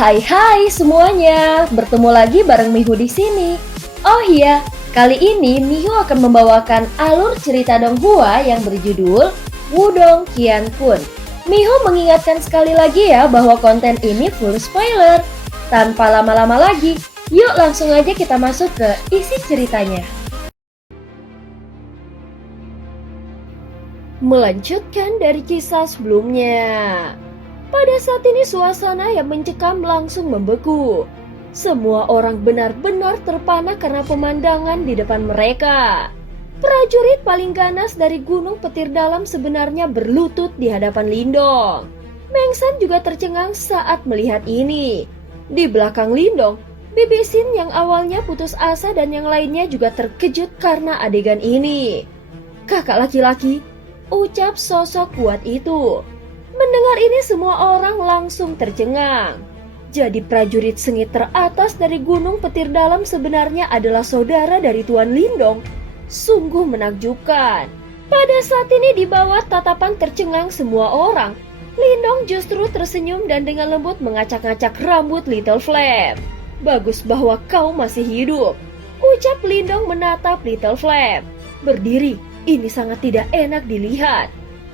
Hai semuanya, bertemu lagi bareng Mihu di sini. Oh iya, kali ini Mihu akan membawakan alur cerita Donghua yang berjudul Wudong Qiankun. Mihu mengingatkan sekali lagi ya bahwa konten ini full spoiler. Tanpa lama-lama lagi, yuk langsung aja kita masuk ke isi ceritanya. Melanjutkan dari kisah sebelumnya. Pada saat ini suasana yang mencekam langsung membeku. Semua orang benar-benar terpana karena pemandangan di depan mereka. Prajurit paling ganas dari Gunung Petir Dalam sebenarnya berlutut di hadapan Lindong. Mengsan juga tercengang saat melihat ini. Di belakang Lindong, Bibi Xin yang awalnya putus asa dan yang lainnya juga terkejut karena adegan ini. Kakak laki-laki, ucap sosok kuat itu. Mendengar ini semua orang langsung tercengang. Jadi prajurit sengit teratas dari Gunung Petir Dalam sebenarnya adalah saudara dari Tuan Lindong. Sungguh menakjubkan. Pada saat ini di bawah tatapan tercengang semua orang, Lindong justru tersenyum dan dengan lembut mengacak-ngacak rambut Little Flame. Bagus bahwa kau masih hidup, ucap Lindong menatap Little Flame. Berdiri, ini sangat tidak enak dilihat.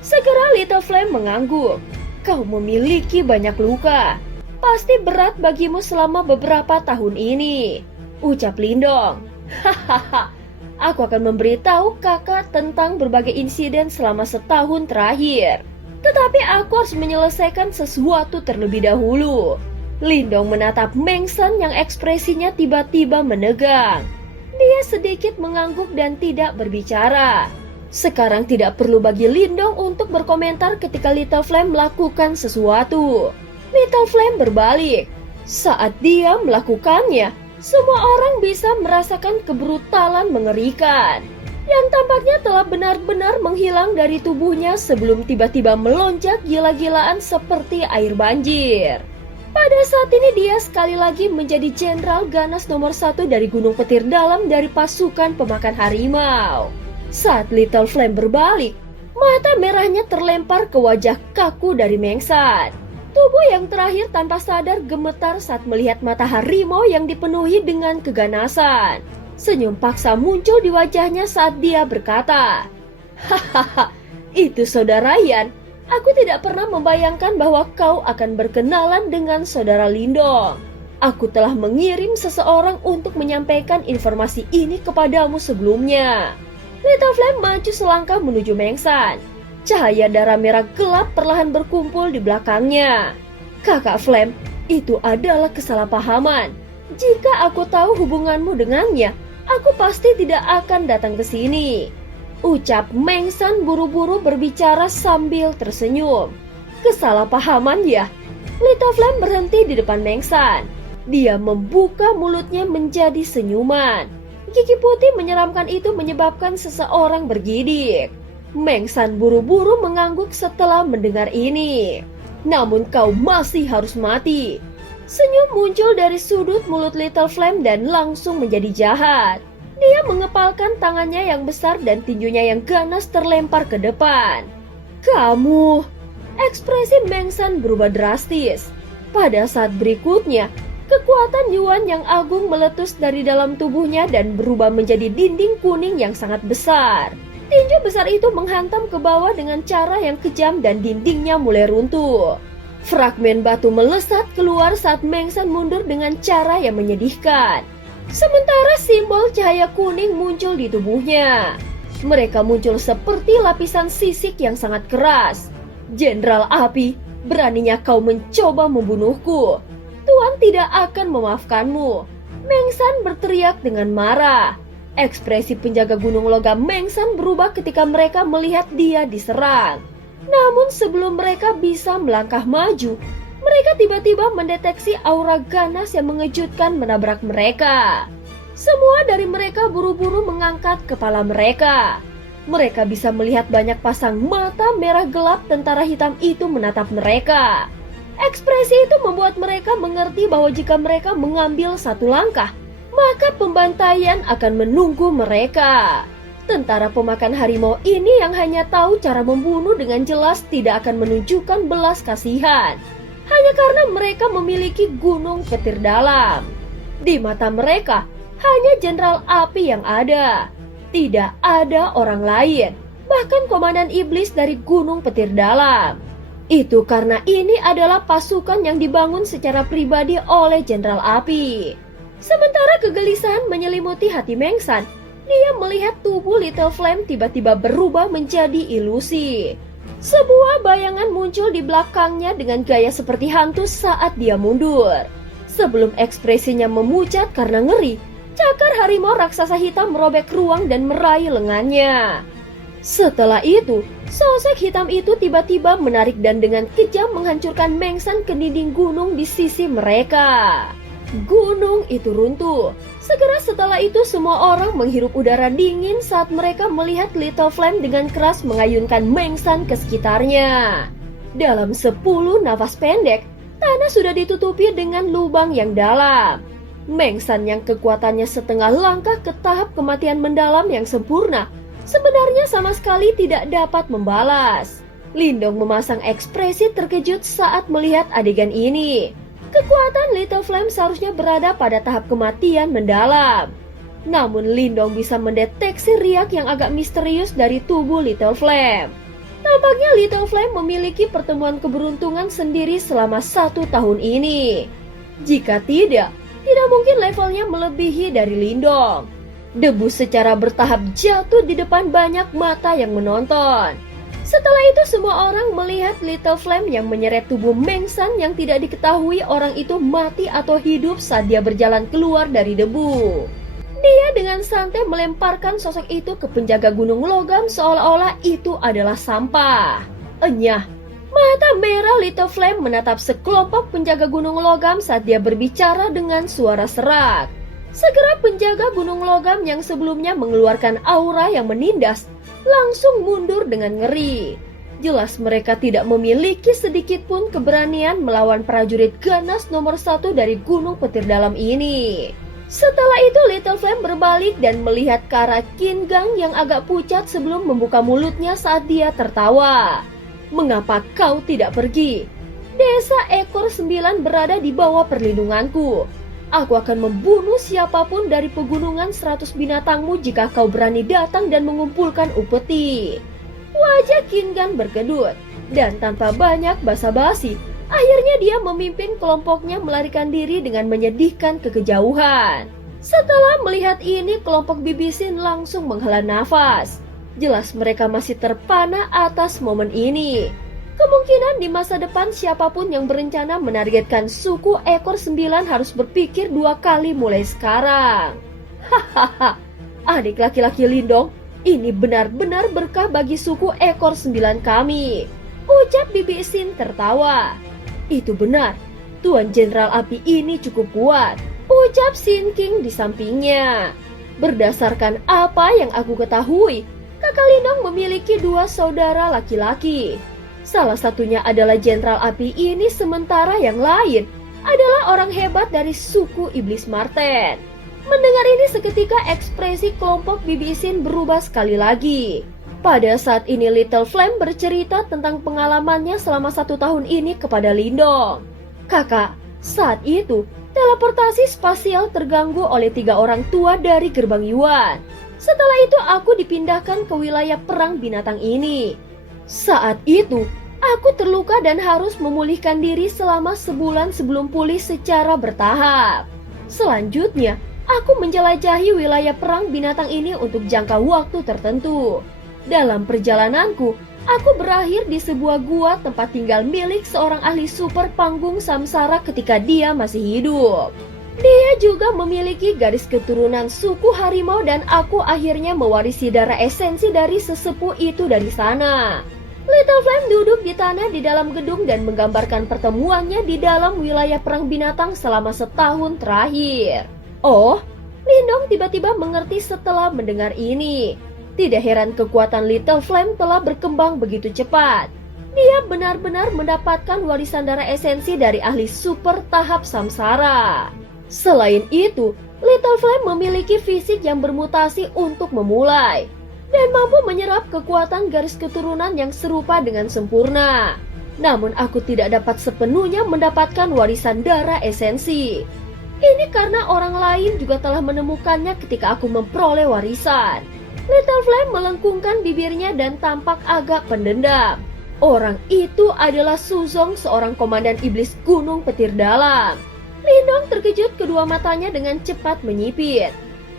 Segera Little Flame mengangguk. Kau memiliki banyak luka. Pasti berat bagimu selama beberapa tahun ini, ucap Lindong. Hahaha, aku akan memberitahu kakak tentang berbagai insiden selama setahun terakhir. Tetapi aku harus menyelesaikan sesuatu terlebih dahulu. Lindong menatap Mengsan yang ekspresinya tiba-tiba menegang. Dia sedikit mengangguk dan tidak berbicara. Sekarang tidak perlu bagi Lindong untuk berkomentar ketika Little Flame melakukan sesuatu. Little Flame berbalik. Saat dia melakukannya, semua orang bisa merasakan kebrutalan mengerikan yang tampaknya telah benar-benar menghilang dari tubuhnya sebelum tiba-tiba melonjak gila-gilaan seperti air banjir. Pada saat ini dia sekali lagi menjadi jenderal ganas nomor 1 dari Gunung Petir Dalam dari pasukan pemakan harimau. Saat Little Flame berbalik, mata merahnya terlempar ke wajah kaku dari Mengsan. Tubuh yang terakhir tanpa sadar gemetar saat melihat mata harimau yang dipenuhi dengan keganasan. Senyum paksa muncul di wajahnya saat dia berkata, hahaha, itu saudara Yan. Aku tidak pernah membayangkan bahwa kau akan berkenalan dengan saudara Lindong. Aku telah mengirim seseorang untuk menyampaikan informasi ini kepadamu sebelumnya. Little Flame maju selangkah menuju Mengsan. Cahaya darah merah gelap perlahan berkumpul di belakangnya. Kakak Flame, itu adalah kesalahpahaman. Jika aku tahu hubunganmu dengannya, aku pasti tidak akan datang ke sini. Ucap Mengsan buru-buru berbicara sambil tersenyum. Kesalahpahaman ya? Little Flame berhenti di depan Mengsan. Dia membuka mulutnya menjadi senyuman. Gigi putih menyeramkan itu menyebabkan seseorang bergidik. Mengsan buru-buru mengangguk setelah mendengar ini. Namun kau masih harus mati. Senyum muncul dari sudut mulut Little Flame dan langsung menjadi jahat. Dia mengepalkan tangannya yang besar dan tinjunya yang ganas terlempar ke depan. Kamu... Ekspresi Mengsan berubah drastis. Pada saat berikutnya, kekuatan Yuan yang agung meletus dari dalam tubuhnya dan berubah menjadi dinding kuning yang sangat besar. Tinju besar itu menghantam ke bawah dengan cara yang kejam dan dindingnya mulai runtuh. Fragmen batu melesat keluar saat Mengsan mundur dengan cara yang menyedihkan. Sementara simbol cahaya kuning muncul di tubuhnya. Mereka muncul seperti lapisan sisik yang sangat keras. Jenderal Api, beraninya kau mencoba membunuhku. Tuan tidak akan memaafkanmu. Mengsan berteriak dengan marah. Ekspresi penjaga gunung logam Mengsan berubah ketika mereka melihat dia diserang. Namun sebelum mereka bisa melangkah maju, mereka tiba-tiba mendeteksi aura ganas yang mengejutkan menabrak mereka. Semua dari mereka buru-buru mengangkat kepala mereka. Mereka bisa melihat banyak pasang mata merah gelap tentara hitam itu menatap mereka. Ekspresi itu membuat mereka mengerti bahwa jika mereka mengambil satu langkah, maka pembantaian akan menunggu mereka. Tentara pemakan harimau ini yang hanya tahu cara membunuh dengan jelas tidak akan menunjukkan belas kasihan. hanya karena mereka memiliki gunung petir dalam. Di mata mereka, hanya Jenderal Api yang ada. Tidak ada orang lain, bahkan komandan iblis dari gunung petir dalam. Itu karena ini adalah pasukan yang dibangun secara pribadi oleh Jenderal Api. Sementara kegelisahan menyelimuti hati Meng San, dia melihat tubuh Little Flame tiba-tiba berubah menjadi ilusi. Sebuah bayangan muncul di belakangnya dengan gaya seperti hantu saat dia mundur. Sebelum ekspresinya memucat karena ngeri, cakar harimau raksasa hitam merobek ruang dan meraih lengannya. Setelah itu, sosok hitam itu tiba-tiba menarik dan dengan kejam menghancurkan Meng San ke dinding gunung di sisi mereka. Gunung itu runtuh. Segera setelah itu semua orang menghirup udara dingin saat mereka melihat Little Flame dengan keras mengayunkan Meng San ke sekitarnya. Dalam 10 nafas pendek, tanah sudah ditutupi dengan lubang yang dalam. Meng San yang kekuatannya setengah langkah ke tahap kematian mendalam yang sempurna, sebenarnya sama sekali tidak dapat membalas. Lindong memasang ekspresi terkejut saat melihat adegan ini. Kekuatan Little Flame seharusnya berada pada tahap kematian mendalam. Namun Lindong bisa mendeteksi riak yang agak misterius dari tubuh Little Flame. Tampaknya Little Flame memiliki pertemuan keberuntungan sendiri selama 1 tahun ini. Jika tidak mungkin levelnya melebihi dari Lindong. Debu secara bertahap jatuh di depan banyak mata yang menonton. Setelah itu semua orang melihat Little Flame yang menyeret tubuh Meng San yang tidak diketahui orang itu mati atau hidup saat dia berjalan keluar dari debu. Dia dengan santai melemparkan sosok itu ke penjaga gunung logam seolah-olah itu adalah sampah. Enyah, mata merah Little Flame menatap sekelompok penjaga gunung logam saat dia berbicara dengan suara serak. Segera penjaga gunung logam yang sebelumnya mengeluarkan aura yang menindas langsung mundur dengan ngeri. Jelas mereka tidak memiliki sedikit pun keberanian melawan prajurit ganas nomor 1 dari gunung petir dalam ini. Setelah itu Little Flame berbalik dan melihat ke arah Qin Gang yang agak pucat sebelum membuka mulutnya saat dia tertawa. Mengapa kau tidak pergi? Desa Ekor 9 berada di bawah perlindunganku. Aku akan membunuh siapapun dari pegunungan 100 binatangmu jika kau berani datang dan mengumpulkan upeti. Wajah Qin Gang berkedut, dan tanpa banyak basa-basi, akhirnya dia memimpin kelompoknya melarikan diri dengan menyedihkan ke kejauhan. Setelah melihat ini, kelompok Bibisin langsung menghela nafas. Jelas mereka masih terpana atas momen ini. Kemungkinan di masa depan siapapun yang berencana menargetkan suku Ekor 9 harus berpikir 2 kali mulai sekarang. Hahaha, adik laki-laki Lindong, ini benar-benar berkah bagi suku Ekor 9 kami. Ucap Bibi Sin tertawa. Itu benar, Tuan Jenderal Api ini cukup kuat. Ucap Sin King di sampingnya. Berdasarkan apa yang aku ketahui, kakak Lindong memiliki 2 saudara laki-laki. Salah satunya adalah Jenderal Api ini, sementara yang lain adalah orang hebat dari suku Iblis Marten. Mendengar ini seketika ekspresi kelompok Bibi Sin berubah sekali lagi. Pada saat ini Little Flame bercerita tentang pengalamannya selama 1 tahun ini kepada Lindong. Kakak, saat itu teleportasi spasial terganggu oleh 3 orang tua dari gerbang Yuan. Setelah itu aku dipindahkan ke wilayah perang binatang ini. Saat itu, aku terluka dan harus memulihkan diri selama sebulan sebelum pulih secara bertahap. Selanjutnya, aku menjelajahi wilayah perang binatang ini untuk jangka waktu tertentu. Dalam perjalananku, aku berakhir di sebuah gua tempat tinggal milik seorang ahli super panggung samsara ketika dia masih hidup. Dia juga memiliki garis keturunan suku harimau dan aku akhirnya mewarisi darah esensi dari sesepuh itu dari sana. Little Flame duduk di tanah di dalam gedung dan menggambarkan pertemuannya di dalam wilayah perang binatang selama setahun terakhir. Oh, Lindong tiba-tiba mengerti setelah mendengar ini. Tidak heran kekuatan Little Flame telah berkembang begitu cepat. Dia benar-benar mendapatkan warisan darah esensi dari ahli super tahap samsara. Selain itu, Little Flame memiliki fisik yang bermutasi untuk memulai dan mampu menyerap kekuatan garis keturunan yang serupa dengan sempurna. Namun aku tidak dapat sepenuhnya mendapatkan warisan darah esensi. Ini karena orang lain juga telah menemukannya ketika aku memperoleh warisan. Little Flame melengkungkan bibirnya dan tampak agak pendendam. Orang itu adalah Suzong, seorang komandan iblis Gunung Petir Dalam. Lindong terkejut, kedua matanya dengan cepat menyipit.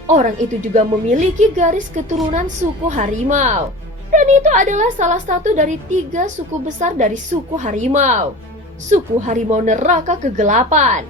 Orang itu juga memiliki garis keturunan suku harimau. Dan itu adalah salah satu dari 3 suku besar dari suku harimau. Suku harimau neraka kegelapan.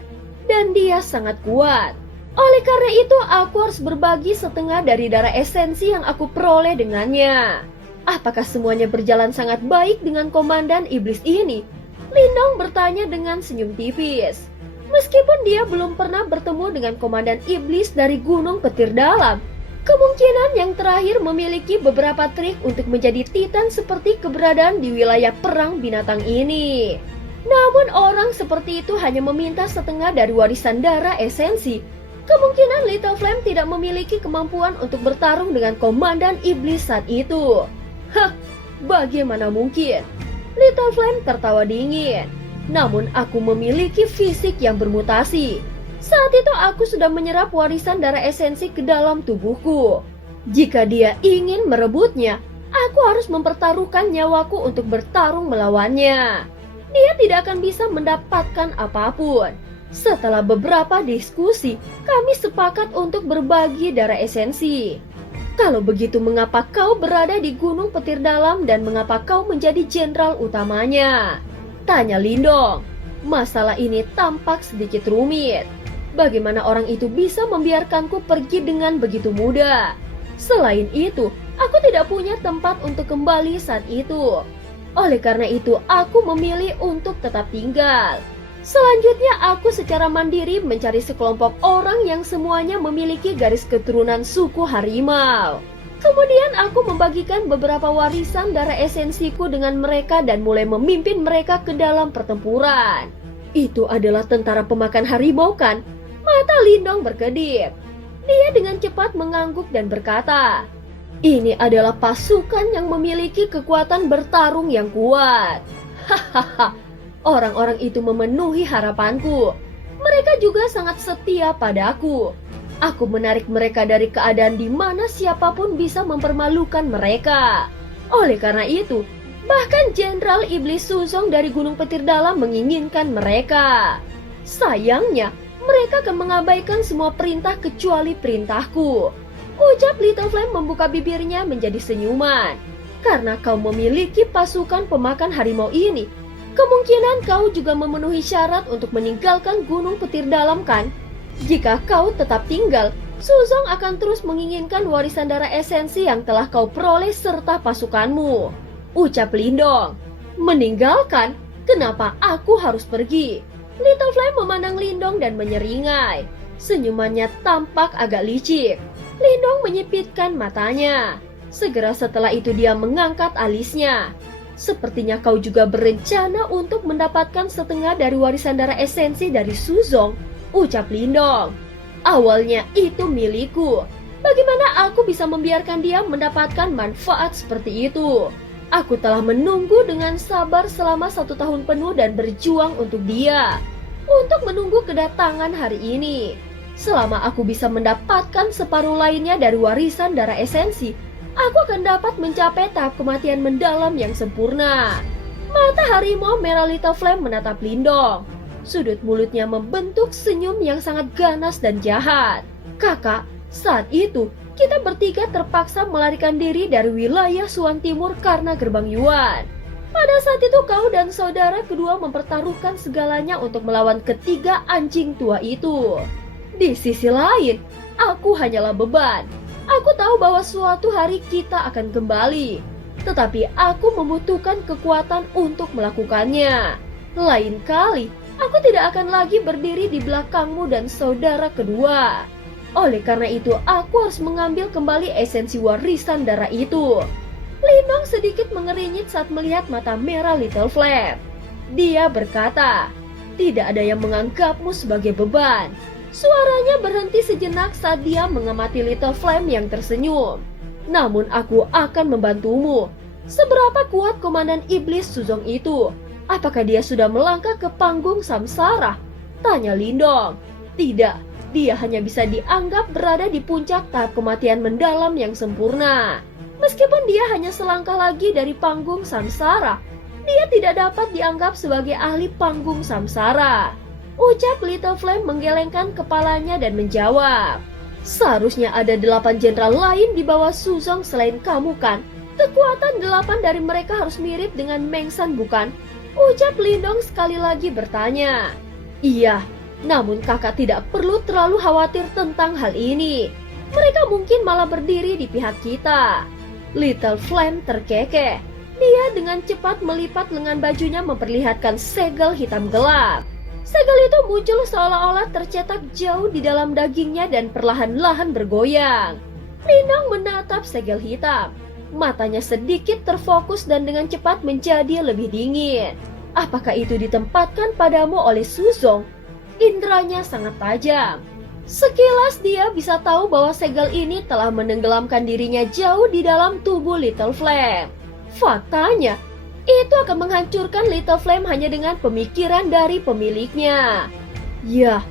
Dan dia sangat kuat. Oleh karena itu aku harus berbagi setengah dari darah esensi yang aku peroleh dengannya. Apakah semuanya berjalan sangat baik dengan komandan iblis ini? Lindong bertanya dengan senyum tipis. Meskipun dia belum pernah bertemu dengan komandan iblis dari Gunung Petir Dalam, kemungkinan yang terakhir memiliki beberapa trik untuk menjadi titan seperti keberadaan di wilayah perang binatang ini. Namun orang seperti itu hanya meminta setengah dari warisan darah esensi. Kemungkinan Little Flame tidak memiliki kemampuan untuk bertarung dengan komandan iblis saat itu. Hah, bagaimana mungkin? Little Flame tertawa dingin. Namun aku memiliki fisik yang bermutasi. Saat itu aku sudah menyerap warisan darah esensi ke dalam tubuhku. Jika dia ingin merebutnya, aku harus mempertaruhkan nyawaku untuk bertarung melawannya. Dia tidak akan bisa mendapatkan apapun. Setelah beberapa diskusi, kami sepakat untuk berbagi darah esensi. Kalau begitu, mengapa kau berada di Gunung Petir Dalam dan mengapa kau menjadi jenderal utamanya? Tanya Lindong. Masalah ini tampak sedikit rumit. Bagaimana orang itu bisa membiarkanku pergi dengan begitu mudah? Selain itu, aku tidak punya tempat untuk kembali saat itu. Oleh karena itu, aku memilih untuk tetap tinggal. Selanjutnya, aku secara mandiri mencari sekelompok orang yang semuanya memiliki garis keturunan suku harimau. Kemudian aku membagikan beberapa warisan darah esensiku dengan mereka dan mulai memimpin mereka ke dalam pertempuran. Itu adalah tentara pemakan harimau, kan? Mata Lindong berkedip. Dia dengan cepat mengangguk dan berkata, "Ini adalah pasukan yang memiliki kekuatan bertarung yang kuat." Hahaha, orang-orang itu memenuhi harapanku. Mereka juga sangat setia padaku. Aku menarik mereka dari keadaan di mana siapapun bisa mempermalukan mereka. Oleh karena itu, bahkan Jenderal Iblis Suzong dari Gunung Petir Dalam menginginkan mereka. Sayangnya, mereka akan mengabaikan semua perintah kecuali perintahku. Ucap Little Flame membuka bibirnya menjadi senyuman. Karena kau memiliki pasukan pemakan harimau ini, kemungkinan kau juga memenuhi syarat untuk meninggalkan Gunung Petir Dalam, kan? Jika kau tetap tinggal, Suzong akan terus menginginkan warisan darah esensi yang telah kau peroleh serta pasukanmu. Ucap Lindong. Meninggalkan? Kenapa aku harus pergi? Little Flame memandang Lindong dan menyeringai. Senyumannya tampak agak licik. Lindong menyipitkan matanya. Segera setelah itu dia mengangkat alisnya. Sepertinya kau juga berencana untuk mendapatkan setengah dari warisan darah esensi dari Suzong. Ucap Lindong. Awalnya itu milikku. Bagaimana aku bisa membiarkan dia mendapatkan manfaat seperti itu? Aku telah menunggu dengan sabar selama 1 tahun penuh dan berjuang untuk dia. Untuk menunggu kedatangan hari ini. Selama aku bisa mendapatkan separuh lainnya dari warisan darah esensi, aku akan dapat mencapai tahap kematian mendalam yang sempurna. Mata harimau merah Little Flame menatap Lindong. Sudut mulutnya membentuk senyum yang sangat ganas dan jahat. Kakak, saat itu kita bertiga terpaksa melarikan diri dari wilayah Suan Timur karena Gerbang Yuan. Pada saat itu kau dan saudara kedua mempertaruhkan segalanya untuk melawan ketiga anjing tua itu. Di sisi lain, aku hanyalah beban. Aku tahu bahwa suatu hari kita akan kembali. Tetapi aku membutuhkan kekuatan untuk melakukannya. Lain kali, aku tidak akan lagi berdiri di belakangmu dan saudara kedua. Oleh karena itu, aku harus mengambil kembali esensi warisan darah itu. Lindong sedikit mengerinyit saat melihat mata merah Little Flame. Dia berkata, tidak ada yang menganggapmu sebagai beban. Suaranya berhenti sejenak saat dia mengamati Little Flame yang tersenyum. Namun aku akan membantumu. Seberapa kuat komandan iblis Suzong itu? Apakah dia sudah melangkah ke panggung samsara? Tanya Lindong. Tidak, dia hanya bisa dianggap berada di puncak tahap kematian mendalam yang sempurna. Meskipun dia hanya selangkah lagi dari panggung samsara, dia tidak dapat dianggap sebagai ahli panggung samsara. Ucap Little Flame menggelengkan kepalanya dan menjawab. Seharusnya ada 8 jenderal lain di bawah Suzong selain kamu kan? Kekuatan 8 dari mereka harus mirip dengan Meng San bukan? Ucap Lindong sekali lagi bertanya. Iya, namun kakak tidak perlu terlalu khawatir tentang hal ini. Mereka mungkin malah berdiri di pihak kita. Little Flame terkekeh. Dia dengan cepat melipat lengan bajunya memperlihatkan segel hitam gelap. Segel itu muncul seolah-olah tercetak jauh di dalam dagingnya dan perlahan-lahan bergoyang. Lindong menatap segel hitam. Matanya sedikit terfokus dan dengan cepat menjadi lebih dingin. Apakah itu ditempatkan padamu oleh Suzong? Indranya sangat tajam. Sekilas dia bisa tahu bahwa segel ini telah menenggelamkan dirinya jauh di dalam tubuh Little Flame. Faktanya, itu akan menghancurkan Little Flame hanya dengan pemikiran dari pemiliknya. Ya,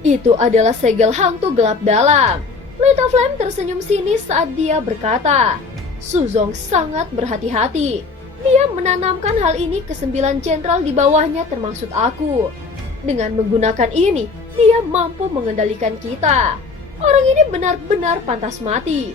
itu adalah segel hantu gelap dalam. Little Flame tersenyum sinis saat dia berkata. Suzong sangat berhati-hati. Dia menanamkan hal ini ke 9 jenderal di bawahnya termasuk aku. Dengan menggunakan ini, dia mampu mengendalikan kita. Orang ini benar-benar pantas mati.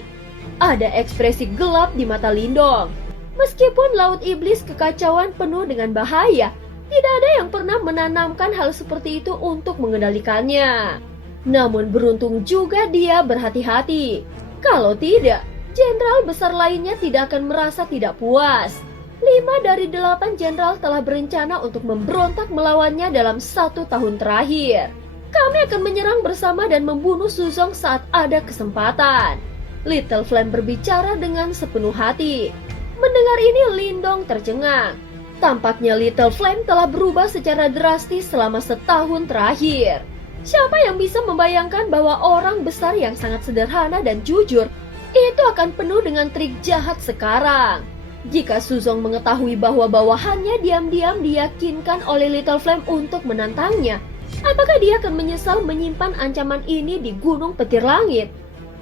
Ada ekspresi gelap di mata Lindong. Meskipun laut iblis kekacauan penuh dengan bahaya, tidak ada yang pernah menanamkan hal seperti itu untuk mengendalikannya. Namun beruntung juga dia berhati-hati. Kalau tidak, jenderal besar lainnya tidak akan merasa tidak puas. 5 dari 8 jenderal telah berencana untuk memberontak melawannya dalam 1 tahun terakhir. Kami akan menyerang bersama dan membunuh Suzong saat ada kesempatan. Little Flame berbicara dengan sepenuh hati. Mendengar ini Lindong tercengang. Tampaknya Little Flame telah berubah secara drastis selama setahun terakhir. Siapa yang bisa membayangkan bahwa orang besar yang sangat sederhana dan jujur itu akan penuh dengan trik jahat sekarang? Jika Suzong mengetahui bahwa bawahannya diam-diam diyakinkan oleh Little Flame untuk menantangnya, apakah dia akan menyesal menyimpan ancaman ini di Gunung Petir Langit?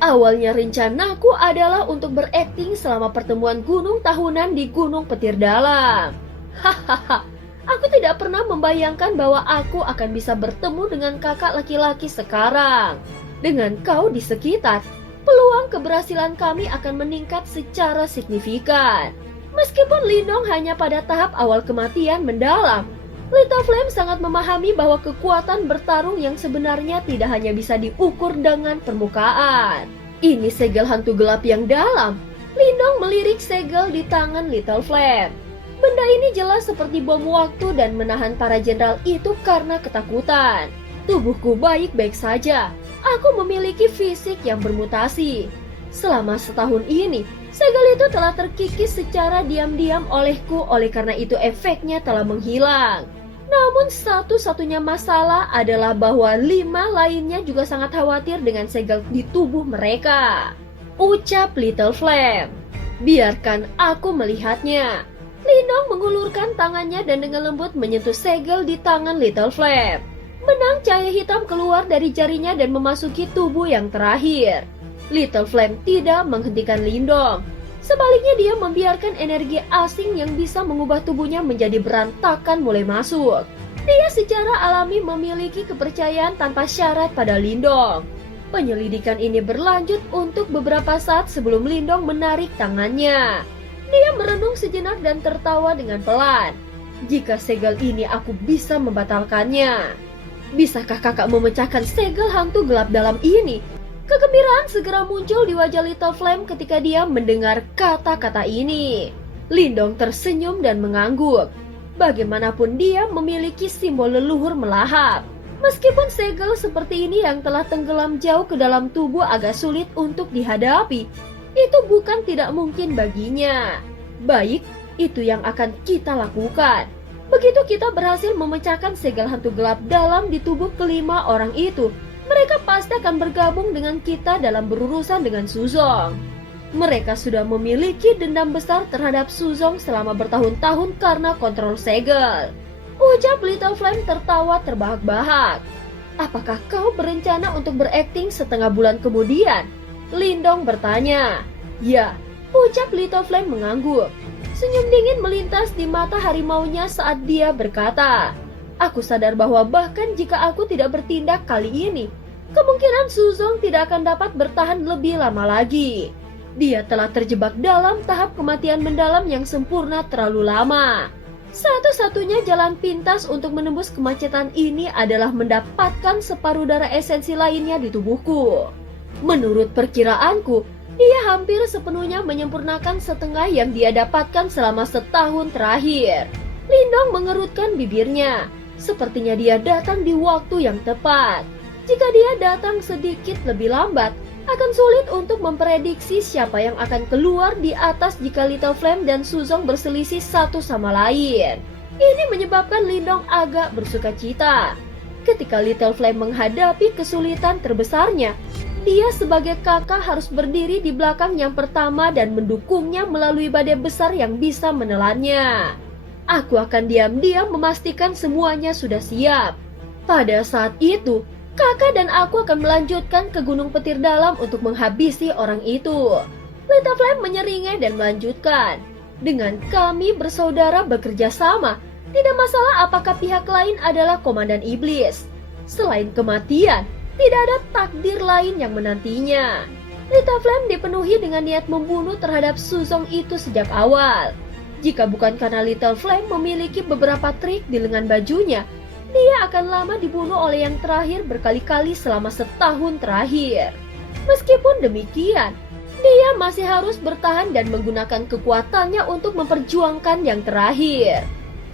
Awalnya rencanaku adalah untuk berakting selama pertemuan gunung tahunan di Gunung Petir Dalam. Hahaha, aku tidak pernah membayangkan bahwa aku akan bisa bertemu dengan kakak laki-laki sekarang. Dengan kau di sekitar, peluang keberhasilan kami akan meningkat secara signifikan. Meskipun Lindong hanya pada tahap awal kematian mendalam, Little Flame sangat memahami bahwa kekuatan bertarung yang sebenarnya tidak hanya bisa diukur dengan permukaan. Ini segel hantu gelap yang dalam. Lindong melirik segel di tangan Little Flame. Benda ini jelas seperti bom waktu dan menahan para jenderal itu karena ketakutan. Tubuhku baik-baik saja. Aku memiliki fisik yang bermutasi. Selama setahun ini, segel itu telah terkikis secara diam-diam olehku, oleh karena itu efeknya telah menghilang. Namun satu-satunya masalah adalah bahwa 5 lainnya juga sangat khawatir dengan segel di tubuh mereka. Ucap Little Flame. Biarkan aku melihatnya. Lindong mengulurkan tangannya dan dengan lembut menyentuh segel di tangan Little Flame. Benang cahaya hitam keluar dari jarinya dan memasuki tubuh yang terakhir. Little Flame tidak menghentikan Lindong. Sebaliknya dia membiarkan energi asing yang bisa mengubah tubuhnya menjadi berantakan mulai masuk. Dia secara alami memiliki kepercayaan tanpa syarat pada Lindong. Penyelidikan ini berlanjut untuk beberapa saat sebelum Lindong menarik tangannya. Dia merenung sejenak dan tertawa dengan pelan. Jika segel ini aku bisa membatalkannya. Bisakah kakak memecahkan segel hantu gelap dalam ini? Kegembiraan segera muncul di wajah Little Flame ketika dia mendengar kata-kata ini. Lindong tersenyum dan mengangguk. Bagaimanapun dia memiliki simbol leluhur melahap. Meskipun segel seperti ini yang telah tenggelam jauh ke dalam tubuh agak sulit untuk dihadapi, itu bukan tidak mungkin baginya. Baik, itu yang akan kita lakukan. Begitu kita berhasil memecahkan segel hantu gelap dalam di tubuh kelima orang itu, mereka pasti akan bergabung dengan kita dalam berurusan dengan Suzong. Mereka sudah memiliki dendam besar terhadap Suzong selama bertahun-tahun karena kontrol segel. Ucap Little Flame tertawa terbahak-bahak. Apakah kau berencana untuk berakting setengah bulan kemudian? Lindong bertanya. Ya, ucap Little Flame mengangguk. Senyum dingin melintas di mata harimaunya saat dia berkata, aku sadar bahwa bahkan jika aku tidak bertindak kali ini, kemungkinan Suzong tidak akan dapat bertahan lebih lama lagi. Dia telah terjebak dalam tahap kematian mendalam yang sempurna terlalu lama. Satu-satunya jalan pintas untuk menembus kemacetan ini adalah mendapatkan separuh darah esensi lainnya di tubuhku. Menurut perkiraanku, dia hampir sepenuhnya menyempurnakan setengah yang dia dapatkan selama setahun terakhir. Lindong mengerutkan bibirnya. Sepertinya dia datang di waktu yang tepat. Jika dia datang sedikit lebih lambat, akan sulit untuk memprediksi siapa yang akan keluar di atas jika Little Flame dan Suzong berselisih satu sama lain. Ini menyebabkan Lindong agak bersukacita. Ketika Little Flame menghadapi kesulitan terbesarnya, dia sebagai kakak harus berdiri di belakang yang pertama dan mendukungnya melalui badai besar yang bisa menelannya. Aku akan diam-diam memastikan semuanya sudah siap. Pada saat itu, kakak dan aku akan melanjutkan ke Gunung Petir Dalam untuk menghabisi orang itu. Little Flame menyeringai dan melanjutkan. Dengan kami bersaudara bekerja sama, tidak masalah apakah pihak lain adalah komandan iblis. Selain kematian, tidak ada takdir lain yang menantinya. Little Flame dipenuhi dengan niat membunuh terhadap Suzong itu sejak awal. Jika bukan karena Little Flame memiliki beberapa trik di lengan bajunya, dia akan lama dibunuh oleh yang terakhir berkali-kali selama setahun terakhir. Meskipun demikian, dia masih harus bertahan dan menggunakan kekuatannya untuk memperjuangkan yang terakhir.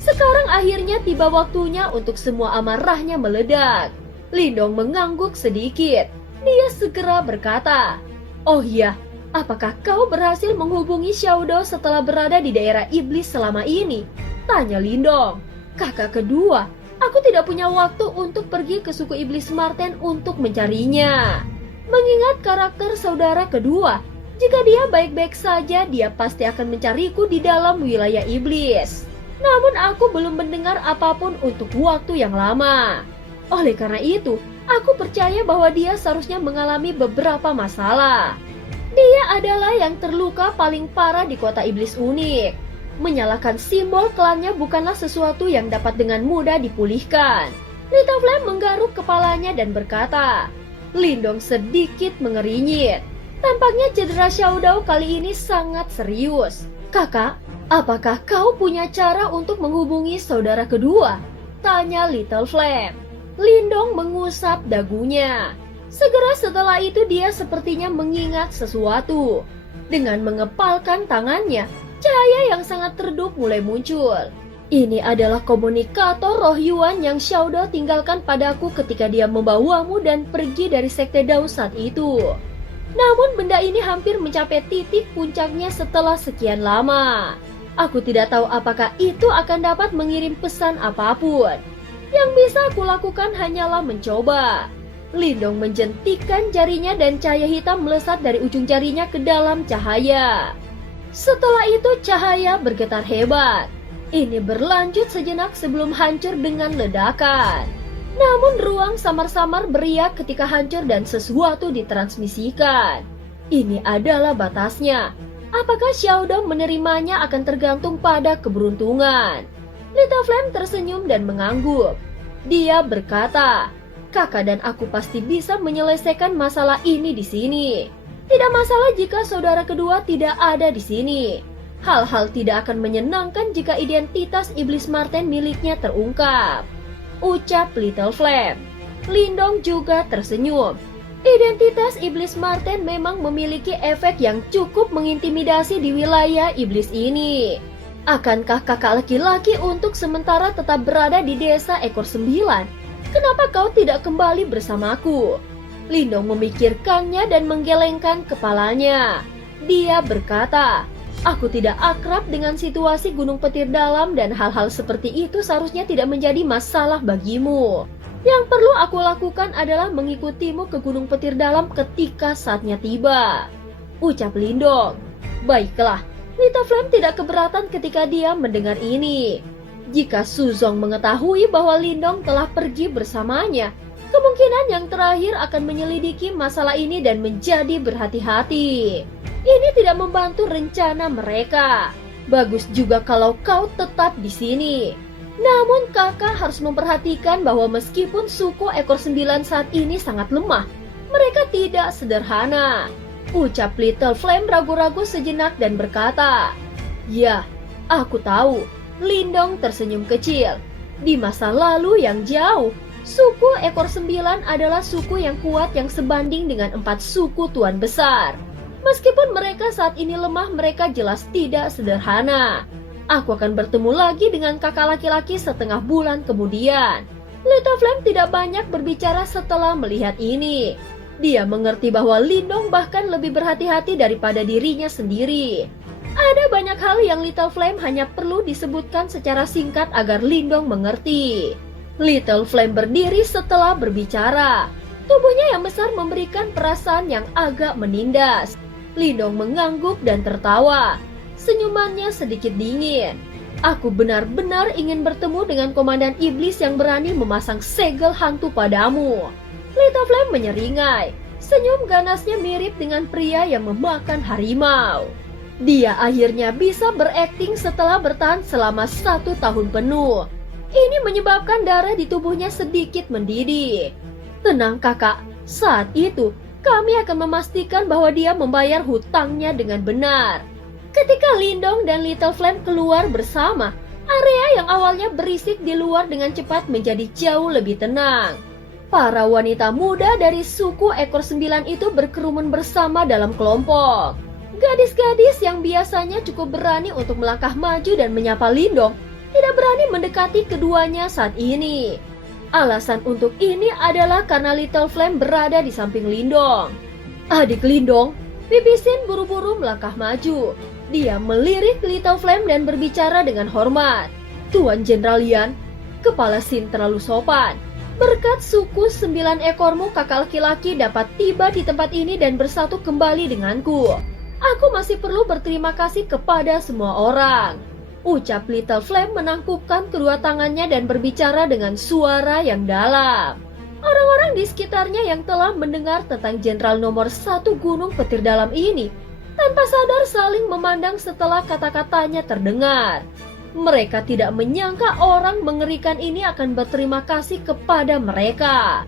Sekarang akhirnya tiba waktunya untuk semua amarahnya meledak. Lindong mengangguk sedikit. Dia segera berkata, oh iya, apakah kau berhasil menghubungi Xiaodo setelah berada di daerah iblis selama ini? Tanya Lindong. Kakak kedua, aku tidak punya waktu untuk pergi ke suku iblis Marten untuk mencarinya. Mengingat karakter saudara kedua, jika dia baik-baik saja, dia pasti akan mencariku di dalam wilayah iblis. Namun aku belum mendengar apapun untuk waktu yang lama. Oleh karena itu, aku percaya bahwa dia seharusnya mengalami beberapa masalah. Dia adalah yang terluka paling parah di kota iblis unik. Menyalakan simbol klannya bukanlah sesuatu yang dapat dengan mudah dipulihkan. Little Flame menggaruk kepalanya dan berkata. Lindong sedikit mengerinyit. Tampaknya cedera Xiaodao kali ini sangat serius. Kakak, apakah kau punya cara untuk menghubungi saudara kedua? Tanya Little Flame. Lindong mengusap dagunya. Segera setelah itu dia sepertinya mengingat sesuatu. Dengan mengepalkan tangannya, cahaya yang sangat redup mulai muncul. Ini adalah komunikator roh Yuan yang Xiaodo tinggalkan padaku ketika dia membawamu dan pergi dari Sekte Dao saat itu. Namun benda ini hampir mencapai titik puncaknya setelah sekian lama. Aku tidak tahu apakah itu akan dapat mengirim pesan apapun. Yang bisa aku lakukan hanyalah mencoba. Lindong menjentikkan jarinya dan cahaya hitam melesat dari ujung jarinya ke dalam cahaya. Setelah itu cahaya bergetar hebat. Ini berlanjut sejenak sebelum hancur dengan ledakan. Namun ruang samar-samar beriak ketika hancur dan sesuatu ditransmisikan. Ini adalah batasnya. Apakah Xiaodo menerimanya akan tergantung pada keberuntungan. Little Flame tersenyum dan mengangguk. Dia berkata, kakak dan aku pasti bisa menyelesaikan masalah ini di sini. Tidak masalah jika saudara kedua tidak ada di sini. Hal-hal tidak akan menyenangkan jika identitas iblis Marten miliknya terungkap. Ucap Little Flame. Lindong juga tersenyum. Identitas iblis Marten memang memiliki efek yang cukup mengintimidasi di wilayah iblis ini. Akankah kakak laki-laki untuk sementara tetap berada di desa ekor 9? Kenapa kau tidak kembali bersamaku? Lindong memikirkannya dan menggelengkan kepalanya. Dia berkata, aku tidak akrab dengan situasi Gunung Petir Dalam dan hal-hal seperti itu seharusnya tidak menjadi masalah bagimu. Yang perlu aku lakukan adalah mengikutimu ke Gunung Petir Dalam ketika saatnya tiba. ucap Lindong. Baiklah, Little Flame tidak keberatan ketika dia mendengar ini. Jika Suzong mengetahui bahwa Lindong telah pergi bersamanya, kemungkinan yang terakhir akan menyelidiki masalah ini dan menjadi berhati-hati. Ini tidak membantu rencana mereka. Bagus juga kalau kau tetap di sini. Namun kakak harus memperhatikan bahwa meskipun suku ekor 9 saat ini sangat lemah, mereka tidak sederhana. Ucap Little Flame ragu-ragu sejenak dan berkata, "Ya, aku tahu." Lindong tersenyum kecil. Di masa lalu yang jauh, suku ekor 9 adalah suku yang kuat yang sebanding dengan 4 suku tuan besar. Meskipun mereka saat ini lemah, mereka jelas tidak sederhana. Aku akan bertemu lagi dengan kakak laki-laki setengah bulan kemudian. Little Flame tidak banyak berbicara setelah melihat ini. Dia mengerti bahwa Lindong bahkan lebih berhati-hati daripada dirinya sendiri. Ada banyak hal yang Little Flame hanya perlu disebutkan secara singkat agar Lindong mengerti. Little Flame berdiri setelah berbicara. Tubuhnya yang besar memberikan perasaan yang agak menindas. Lindong mengangguk dan tertawa. Senyumannya sedikit dingin. Aku benar-benar ingin bertemu dengan komandan iblis yang berani memasang segel hantu padamu. Little Flame menyeringai. Senyum ganasnya mirip dengan pria yang memakan harimau. Dia akhirnya bisa berakting setelah bertahan selama 1 tahun penuh. Ini menyebabkan darah di tubuhnya sedikit mendidih. Tenang kakak, saat itu kami akan memastikan bahwa dia membayar hutangnya dengan benar. Ketika Lindong dan Little Flame keluar bersama, area yang awalnya berisik di luar dengan cepat menjadi jauh lebih tenang. Para wanita muda dari suku ekor 9 itu berkerumun bersama dalam kelompok. Gadis-gadis yang biasanya cukup berani untuk melangkah maju dan menyapa Lindong, tidak berani mendekati keduanya saat ini. Alasan untuk ini adalah karena Little Flame berada di samping Lindong. Adik Lindong, Bibi Sin buru-buru melangkah maju. Dia melirik Little Flame dan berbicara dengan hormat. Tuan Jenderal Yan, kepala Sin terlalu sopan. Berkat suku 9 ekormu, kakak laki-laki dapat tiba di tempat ini dan bersatu kembali denganku. Aku masih perlu berterima kasih kepada semua orang. Ucap Little Flame menangkupkan kedua tangannya dan berbicara dengan suara yang dalam. Orang-orang di sekitarnya yang telah mendengar tentang Jenderal nomor 1 Gunung Petir Dalam ini tanpa sadar saling memandang setelah kata-katanya terdengar. Mereka tidak menyangka orang mengerikan ini akan berterima kasih kepada mereka.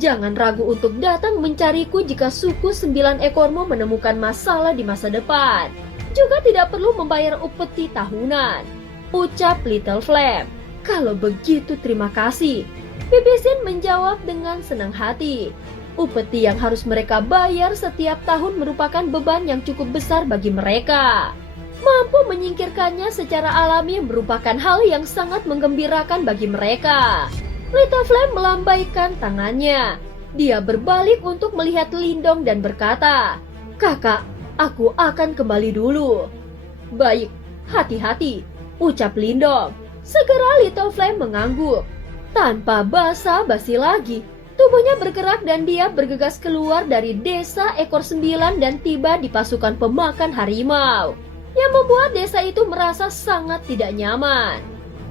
Jangan ragu untuk datang mencariku jika suku 9 ekormu menemukan masalah di masa depan. Juga tidak perlu membayar upeti tahunan. Ucap Little Flame. Kalau begitu terima kasih. Bibi Sin menjawab dengan senang hati. Upeti yang harus mereka bayar setiap tahun merupakan beban yang cukup besar bagi mereka. Mampu menyingkirkannya secara alami merupakan hal yang sangat menggembirakan bagi mereka. Little Flame melambaikan tangannya. Dia berbalik untuk melihat Lindong dan berkata, "Kakak, aku akan kembali dulu." "Baik, hati-hati," ucap Lindong. Segera Little Flame mengangguk. Tanpa basa-basi lagi, tubuhnya bergerak dan dia bergegas keluar dari desa ekor 9 dan tiba di pasukan pemakan harimau, yang membuat desa itu merasa sangat tidak nyaman.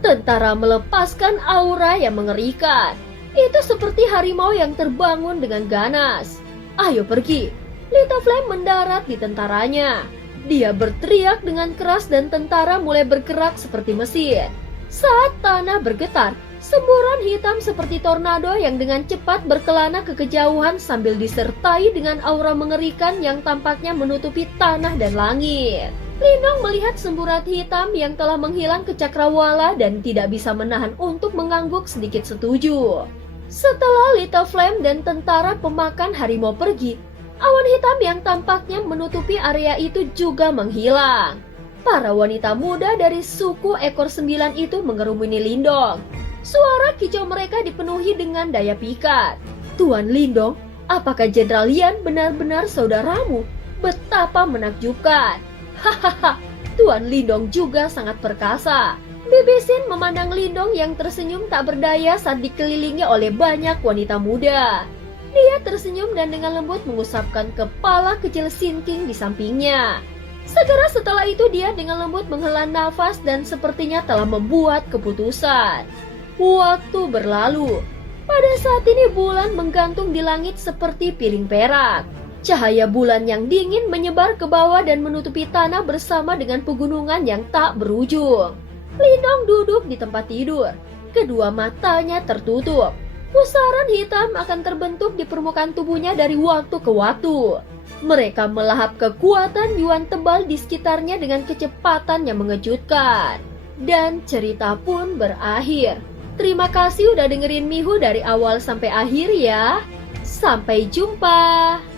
Tentara melepaskan aura yang mengerikan. Itu seperti harimau yang terbangun dengan ganas. "Ayo pergi." Little Flame mendarat di tentaranya. Dia berteriak dengan keras dan tentara mulai bergerak seperti mesin. Saat tanah bergetar, semburan hitam seperti tornado yang dengan cepat berkelana ke kejauhan sambil disertai dengan aura mengerikan yang tampaknya menutupi tanah dan langit. Lindong melihat semburat hitam yang telah menghilang ke cakrawala dan tidak bisa menahan untuk mengangguk sedikit setuju. Setelah Little Flame dan tentara pemakan harimau pergi, awan hitam yang tampaknya menutupi area itu juga menghilang. Para wanita muda dari suku ekor 9 itu mengerumuni Lindong. Suara kicau mereka dipenuhi dengan daya pikat. "Tuan Lindong, apakah Jenderal Yan benar-benar saudaramu? Betapa menakjubkan." "Hahaha, Tuan Lindong juga sangat perkasa." Bibi Sin memandang Lindong yang tersenyum tak berdaya saat dikelilingi oleh banyak wanita muda. Dia tersenyum dan dengan lembut mengusapkan kepala kecil Sinking di sampingnya. Segera setelah itu dia dengan lembut menghela nafas dan sepertinya telah membuat keputusan. Waktu berlalu. Pada saat ini bulan menggantung di langit seperti piring perak. Cahaya bulan yang dingin menyebar ke bawah dan menutupi tanah bersama dengan pegunungan yang tak berujung. Lindong duduk di tempat tidur. Kedua matanya tertutup. Pusaran hitam akan terbentuk di permukaan tubuhnya dari waktu ke waktu. Mereka melahap kekuatan Yuan tebal di sekitarnya dengan kecepatan yang mengejutkan. Dan cerita pun berakhir. Terima kasih udah dengerin Mihu dari awal sampai akhir ya. Sampai jumpa.